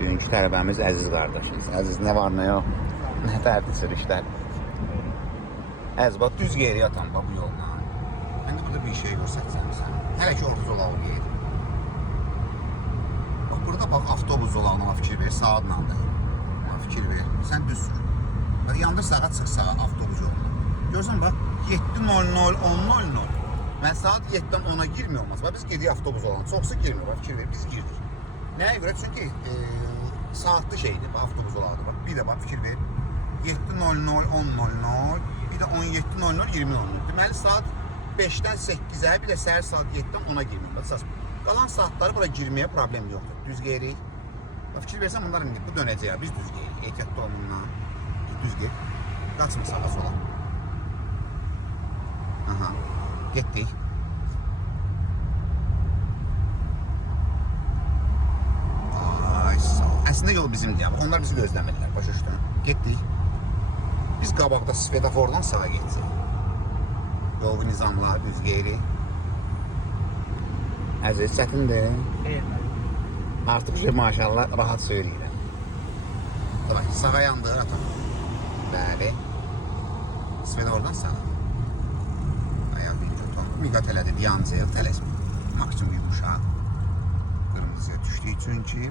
Bugünkü tələbəmiz Əziz qardaşımız. Əziz nə var nə yox, nə tərdi sürüşlər. Əziz bax düz geriyə atan bax bu yolla. İndi burada bir şey göstərsəm sən. Hələ ki orta zolağı yer. Bax burada bax avtobus zolağına fikir ver, saatla da. Fikir ver. Sən düz sür. Bax yandır sağa çıx sağa avtobus yoluna. Görsən bax 7:00 10:00. Mən saat 7-dən 10-a girmiyor olmaz. Bax biz gedirik avtobus zolağına. Çoxsu girmir bax fikir ver. Biz girdik. Nəyə görə? Çünki saatlı şeydir bu avtobus zolağıdır. Bax bir də bax fikir ver. 7:00 10:00, bir də 17:00 20:00. Deməli saat 5-dən 8-ə, bir də səhər saat 7-dən 10-a girmir. Bax qalan saatları bura girməyə problem yoxdur. Düz gedirik. Bax fikir versən bunlar indi bu dönəcək. Biz düz gedirik. Ehtiyatlı ol bundan. Düz get. Qaçma sağa sola. Aha. Getdik. Əslində yol bizimdir. Onlar bizi gözləmirlər. Başa düşdün? Getdik. Biz qabaqda svetofordan sağa getsək. Yol nizamları düz geyri. Əziz çətindir. Artıq maşallah rahat söyləyirəm. Sağa yandır atam. Bəli. Svetofordan sağa. Ayaq bir ton. Miqat elədi. Yancaya tələsmə. Maksimum yumuşaq. Qırmızıya düşdük çünki.